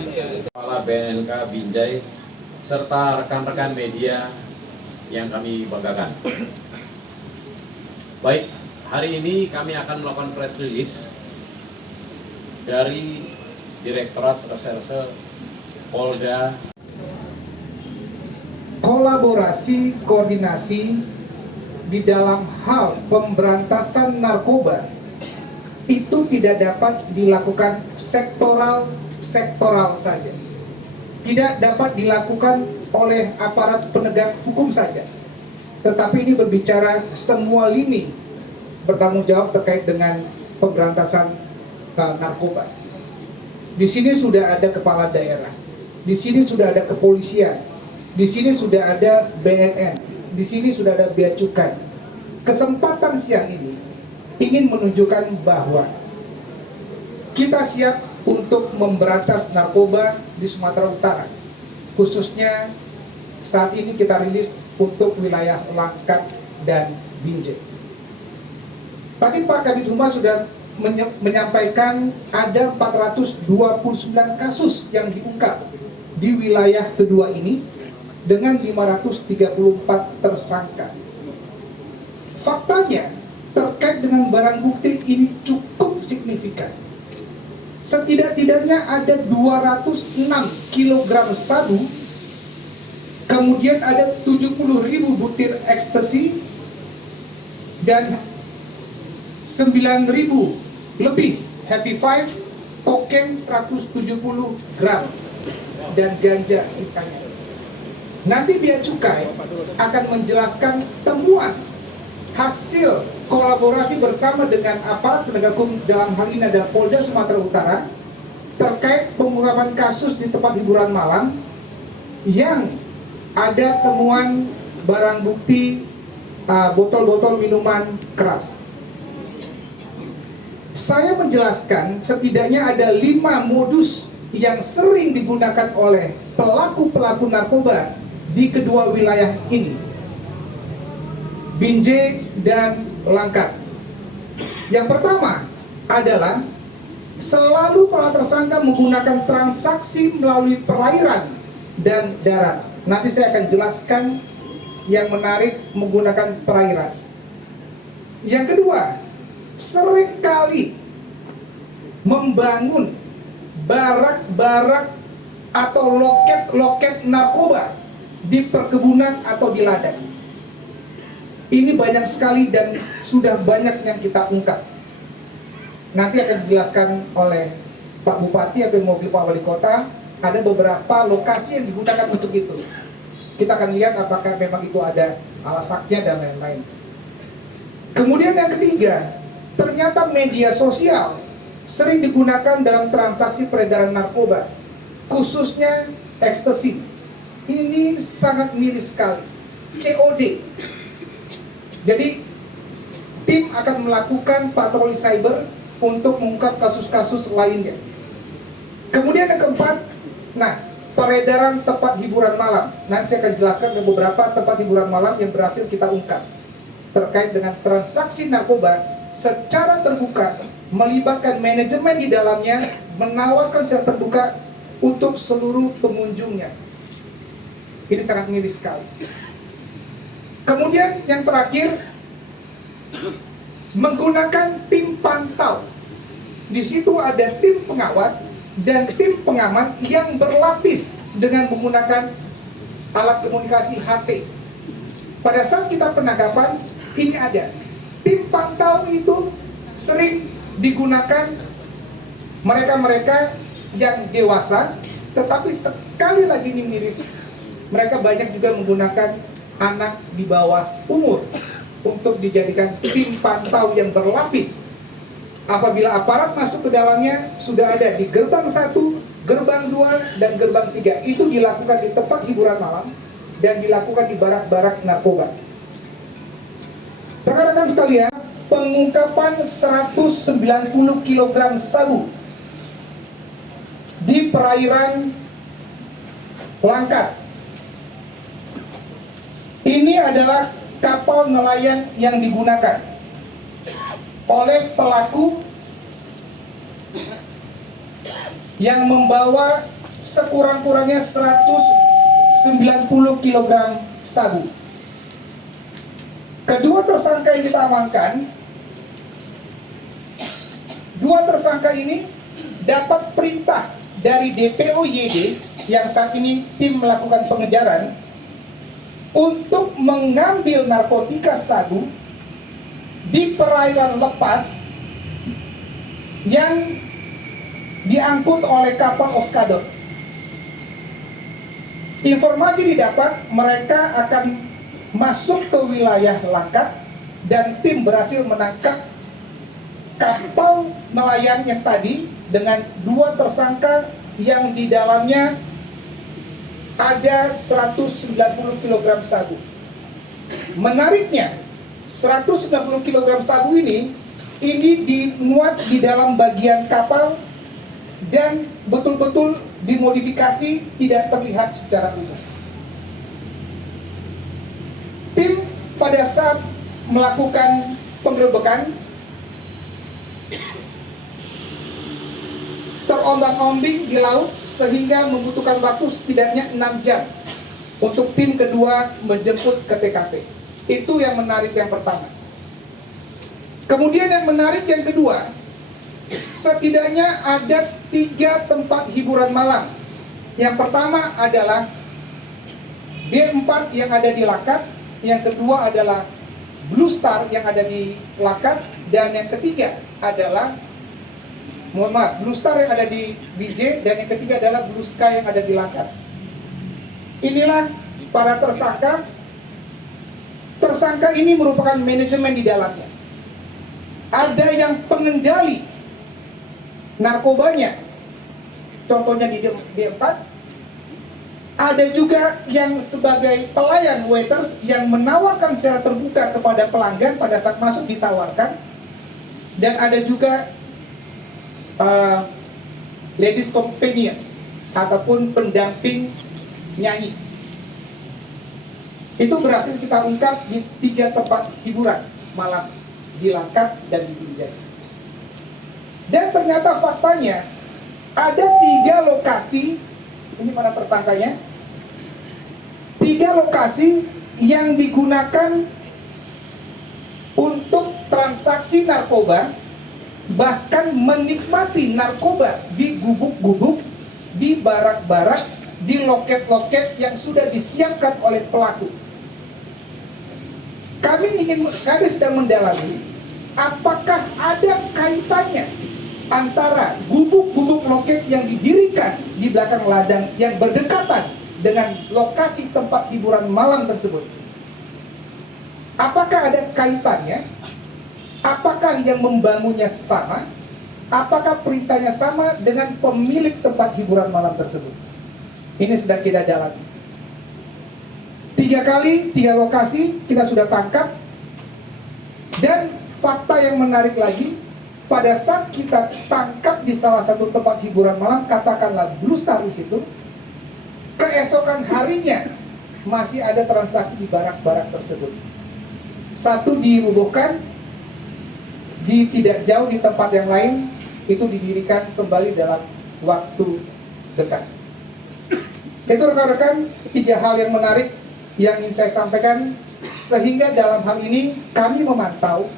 Kepala BNNK Binjai, serta rekan-rekan media yang kami banggakan. Baik, hari ini kami akan melakukan press release dari Direktorat Reserse Polda. Kolaborasi koordinasi di dalam hal pemberantasan narkoba itu tidak dapat dilakukan sektoral saja. Tidak dapat dilakukan oleh aparat penegak hukum saja. Tetapi ini berbicara semua lini bertanggung jawab terkait dengan pemberantasan narkoba. Di sini sudah ada kepala daerah, di sini sudah ada kepolisian, di sini sudah ada BNN, di sini sudah ada bea cukai. Kesempatan siang ini ingin menunjukkan bahwa kita siap untuk memberantas narkoba di Sumatera Utara. Khususnya saat ini kita rilis untuk wilayah Langkat dan Binjai. Tadi Pak Kabid Humas sudah menyampaikan ada 429 kasus yang diungkap di wilayah kedua ini dengan 534 tersangka. Faktanya terkait dengan barang bukti ini cukup signifikan. Setidak-tidaknya ada 206 kg sabu, kemudian ada 70.000 butir ekstasi, dan 9.000 lebih Happy Five, kokain 170 gram, dan ganja sisanya. Nanti bea cukai akan menjelaskan temuan hasil kolaborasi bersama dengan aparat penegak hukum, dalam hal ini adalah Polda Sumatera Utara, terkait pengungkapan kasus di tempat hiburan malam yang ada temuan barang bukti botol-botol minuman keras. Saya menjelaskan setidaknya ada 5 modus yang sering digunakan oleh pelaku-pelaku narkoba di kedua wilayah ini, Binjai dan Langkat. Yang pertama adalah selalu para tersangka menggunakan transaksi melalui perairan dan darat. Nanti saya akan jelaskan yang menarik menggunakan perairan. Yang kedua, seringkali membangun barak-barak atau loket-loket narkoba di perkebunan atau di ladang. Ini banyak sekali dan sudah banyak yang kita ungkap. Nanti akan dijelaskan oleh Pak Bupati atau mewakili Pak Wali Kota. Ada beberapa lokasi yang digunakan untuk itu. Kita akan lihat apakah memang itu ada alasannya dan lain-lain. Kemudian yang ketiga, ternyata media sosial sering digunakan dalam transaksi peredaran narkoba, khususnya ekstasi. Ini sangat miris sekali. COD. Jadi tim akan melakukan patroli cyber untuk mengungkap kasus-kasus lainnya. Kemudian yang keempat, peredaran tempat hiburan malam. Nanti saya akan jelaskan ada beberapa tempat hiburan malam yang berhasil kita ungkap terkait dengan transaksi narkoba secara terbuka, melibatkan manajemen di dalamnya, menawarkan secara terbuka untuk seluruh pengunjungnya. Ini sangat miris sekali. Kemudian yang terakhir, menggunakan tim pantau. Di situ ada tim pengawas dan tim pengaman yang berlapis dengan menggunakan alat komunikasi HT. Pada saat kita penangkapan, ini ada tim pantau. Itu sering digunakan mereka-mereka yang dewasa, tetapi sekali lagi ini miris, mereka banyak juga menggunakan anak di bawah umur untuk dijadikan tim pantau yang berlapis. Apabila aparat masuk ke dalamnya, sudah ada di gerbang 1, gerbang 2, dan gerbang 3. Itu dilakukan di tempat hiburan malam dan dilakukan di barak-barak narkoba. Rekan-rekan sekalian, pengungkapan 190 kg sabu di perairan Langkat. Ini adalah kapal nelayan yang digunakan oleh pelaku yang membawa sekurang-kurangnya 190 kg sabu. Kedua tersangka yang kita amankan, dua tersangka ini dapat perintah dari DPO YD yang saat ini tim melakukan pengejaran untuk mengambil narkotika sabu di perairan lepas yang diangkut oleh kapal Oskador. Informasi didapat mereka akan masuk ke wilayah Langkat dan tim berhasil menangkap kapal nelayan yang tadi dengan dua tersangka yang di dalamnya ada 190 kg sabu. Menariknya, 190 kg sabu ini dimuat di dalam bagian kapal dan betul-betul dimodifikasi tidak terlihat secara umum. Tim pada saat melakukan penggerebekan terombang-ambing di laut sehingga membutuhkan waktu setidaknya 6 jam untuk tim kedua menjemput ke TKP. Itu yang menarik yang pertama. Kemudian yang menarik yang kedua, setidaknya ada 3 tempat hiburan malam. Yang pertama adalah B4 yang ada di Langkat, yang kedua adalah Blue Star yang ada di Langkat, dan yang ketiga adalah Blue Star yang ada di BJ, dan yang ketiga adalah Blue Sky yang ada di Langkat. Inilah para tersangka. Tersangka ini merupakan manajemen di dalamnya. Ada yang pengendali narkobanya, contohnya di D4. Ada juga yang sebagai pelayan waiters yang menawarkan secara terbuka kepada pelanggan pada saat masuk ditawarkan. Dan ada juga ladies companion ataupun pendamping nyanyi. Itu berhasil kita ungkap di 3 tempat hiburan malam di Langkat dan di Binjai. Dan ternyata faktanya ada 3 lokasi, ini mana tersangkanya, 3 lokasi yang digunakan untuk transaksi narkoba, bahkan menikmati narkoba di gubuk-gubuk, di barak-barak, di loket-loket yang sudah disiapkan oleh pelaku. Kami sedang mendalami apakah ada kaitannya antara gubuk-gubuk loket yang didirikan di belakang ladang yang berdekatan dengan lokasi tempat hiburan malam tersebut. Apakah ada kaitannya? Apakah yang membangunnya sama? Apakah perintahnya sama dengan pemilik tempat hiburan malam tersebut? Ini sedang kita dalami. 3 kali, 3 lokasi kita sudah tangkap. Dan fakta yang menarik lagi, pada saat kita tangkap di salah satu tempat hiburan malam, katakanlah Blue Star di situ, keesokan harinya masih ada transaksi di barak-barak tersebut. Satu dirubuhkan, di tidak jauh di tempat yang lain itu didirikan kembali dalam waktu dekat. Itu rekan-rekan 3 hal yang menarik yang ingin saya sampaikan, sehingga dalam hal ini kami memantau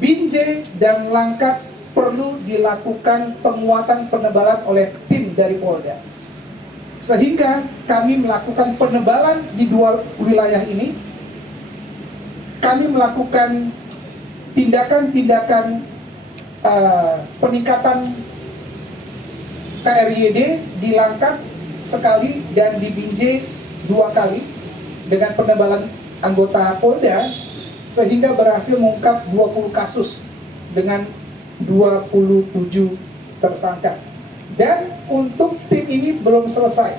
Binjai dan Langkat perlu dilakukan penguatan penebalan oleh tim dari Polda, sehingga kami melakukan penebalan di 2 wilayah ini. Kami melakukan tindakan-tindakan peningkatan KRYD di Langkat sekali dan di Binjai 2 kali dengan penebalan anggota Polda, sehingga berhasil mengungkap 20 kasus dengan 27 tersangka. Dan untuk tim ini belum selesai,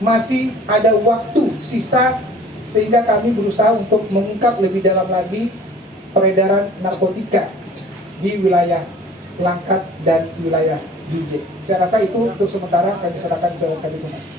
masih ada waktu sisa, sehingga kami berusaha untuk mengungkap lebih dalam lagi peredaran narkotika di wilayah Langkat dan wilayah Binjai. Saya rasa itu untuk sementara kami serahkan ke Kabinetmas.